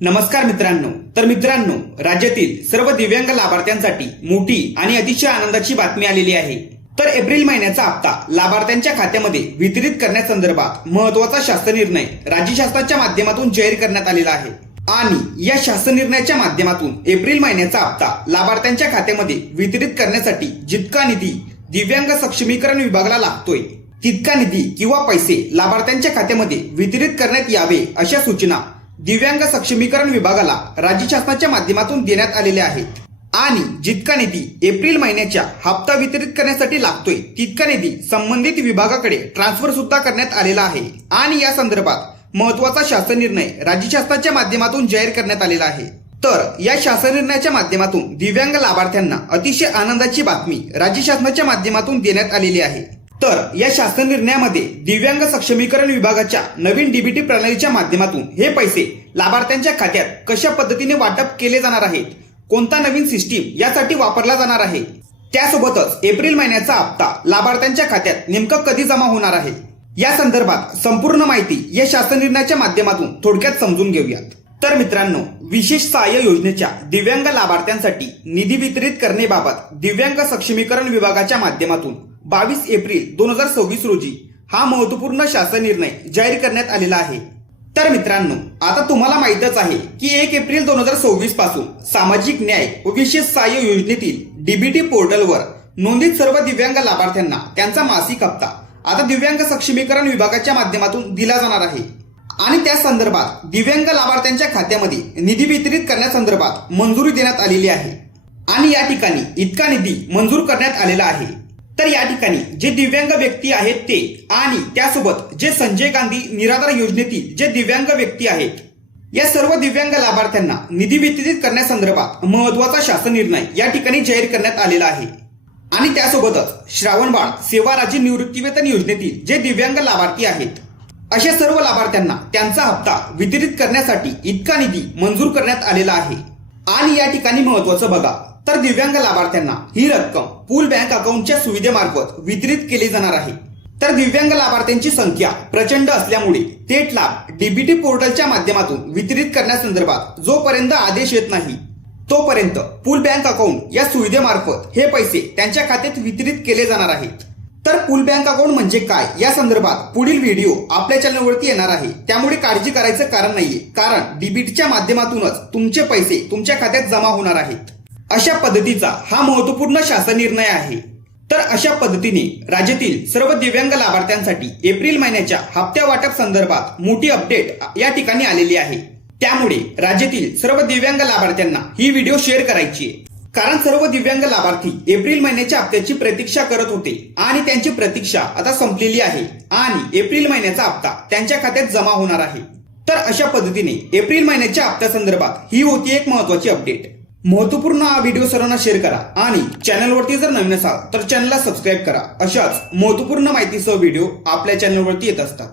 नमस्कार मित्रांनो, राज्यातील सर्व दिव्यांग लाभार्थ्यांसाठी मोठी आणि अतिशय आनंदाची बातमी आलेली आहे। तर एप्रिल महिन्याचा हप्ता लाभार्थ्यांच्या खात्यामध्ये वितरित करण्यासंदर्भात महत्त्वाचा शासन निर्णय राज्य शासनाच्या माध्यमातून जाहीर करण्यात आलेला आहे। आणि या शासन निर्णयाच्या माध्यमातून एप्रिल महिन्याचा हप्ता लाभार्थ्यांच्या खात्यामध्ये वितरित करण्यासाठी जितका निधी दिव्यांग सक्षमीकरण विभागाला लागतोय तितका निधी किंवा पैसे लाभार्थ्यांच्या खात्यामध्ये वितरित करण्यात यावे अशा सूचना दिव्यांग सक्षमीकरण विभागाला राज्य शासनाच्या माध्यमातून देण्यात आलेल्या आहेत। आणि जितका निधी एप्रिल महिन्याच्या हप्ता वितरित करण्यासाठी लागतोय तितका निधी संबंधित विभागाकडे ट्रान्सफर सुद्धा करण्यात आलेला आहे। आणि या संदर्भात महत्त्वाचा शासन निर्णय राज्य शासनाच्या माध्यमातून जाहीर करण्यात आलेला आहे। तर या शासन निर्णयाच्या माध्यमातून दिव्यांग लाभार्थ्यांना अतिशय आनंदाची बातमी राज्य शासनाच्या माध्यमातून देण्यात आलेली आहे। तर या शासन निर्णयामध्ये दिव्यांग सक्षमीकरण विभागाच्या नवीन डीबीटी प्रणालीच्या माध्यमातून हे पैसे लाभार्थ्यांच्या खात्यात कशा पद्धतीने वाटप केले जाणार आहेत, कोणता नवीन सिस्टीम यासाठी वापरला जाणार आहे, त्यासोबतच एप्रिल महिन्याचा हप्ता लाभार्थ्यांच्या खात्यात नेमकं कधी जमा होणार आहे या संदर्भात संपूर्ण माहिती या शासन निर्णयाच्या माध्यमातून थोडक्यात समजून घेऊयात। तर मित्रांनो, विशेष सहाय्य योजनेच्या दिव्यांग लाभार्थ्यांसाठी निधी वितरित करण्याबाबत दिव्यांग सक्षमीकरण विभागाच्या माध्यमातून 22 एप्रिल 2026 रोजी हा महत्त्वपूर्ण शासन निर्णय जाहीर करण्यात आलेला आहे। तर मित्रांनो, आता तुम्हाला माहितच आहे की 1 एप्रिल 2026 पासून सामाजिक न्याय व विशेष सहाय्य योजनेतील डीबीटी पोर्टलवर नोंदित सर्व दिव्यांग लाभार्थ्यांना त्यांचा मासिक हप्ता आता दिव्यांग सक्षमीकरण विभागाच्या माध्यमातून दिला जाणार आहे। आणि त्या संदर्भात दिव्यांग लाभार्थ्यांच्या खात्यामध्ये निधी वितरित करण्यासंदर्भात मंजुरी देण्यात आलेली आहे। आणि या ठिकाणी इतका निधी मंजूर करण्यात आलेला आहे। तर या ठिकाणी जे दिव्यांग व्यक्ती आहेत ते आणि त्यासोबत जे संजय गांधी निराधार योजनेतील जे दिव्यांग व्यक्ती आहेत या सर्व दिव्यांग लाभार्थ्यांना निधी वितरित करण्यासंदर्भात महत्त्वाचा शासन निर्णय या ठिकाणी जाहीर करण्यात आलेला आहे। आणि त्यासोबतच श्रावणबाळ सेवा राज्य निवृत्तीवेतन योजनेतील जे दिव्यांग लाभार्थी आहेत अशा सर्व लाभार्थ्यांना त्यांचा हप्ता वितरित करण्यासाठी इतका निधी मंजूर करण्यात आलेला आहे। आणि या ठिकाणी महत्त्वाचं बघा, तर दिव्यांग लाभार्थ्यांना ही रक्कम पूल बँक अकाउंटच्या सुविधेमार्फत वितरित केली जाणार आहे। तर दिव्यांग लाभार्थ्यांची संख्या प्रचंड असल्यामुळे थेट लाभ डीबीटी पोर्टलच्या माध्यमातून वितरित करण्यासंदर्भात जोपर्यंत आदेश येत नाही तोपर्यंत पूल बँक अकाउंट या सुविधेमार्फत हे पैसे त्यांच्या खात्यात वितरित केले जाणार आहेत। तर पूल बँक अकाउंट म्हणजे काय या संदर्भात पुढील व्हिडिओ आपल्या चॅनलवरती येणार आहे, त्यामुळे काळजी करायचं कारण नाहीये, कारण डीबीटीच्या माध्यमातूनच तुमचे पैसे तुमच्या खात्यात जमा होणार आहेत। अशा पद्धतीचा हा महत्त्वपूर्ण शासन निर्णय आहे। तर अशा पद्धतीने राज्यातील सर्व दिव्यांग लाभार्थ्यांसाठी एप्रिल महिन्याच्या हप्त्या वाटप संदर्भात मोठी अपडेट या ठिकाणी आलेली आहे। त्यामुळे राज्यातील सर्व दिव्यांग लाभार्थ्यांना ही व्हिडिओ शेअर करायची आहे, कारण सर्व दिव्यांग लाभार्थी एप्रिल महिन्याच्या हप्त्याची प्रतीक्षा करत होते आणि त्यांची प्रतीक्षा आता संपलेली आहे आणि एप्रिल महिन्याचा हप्ता त्यांच्या खात्यात जमा होणार आहे। तर अशा पद्धतीने एप्रिल महिन्याच्या हप्त्या संदर्भात ही होती एक महत्त्वाची अपडेट। महत्त्वपूर्ण हा व्हिडिओ सर्वांना शेअर करा आणि चॅनलवरती जर नवीन असाल तर चॅनलला सबस्क्राईब करा। अशाच महत्त्वपूर्ण माहितीसह व्हिडिओ आपल्या चॅनलवरती येत असतात।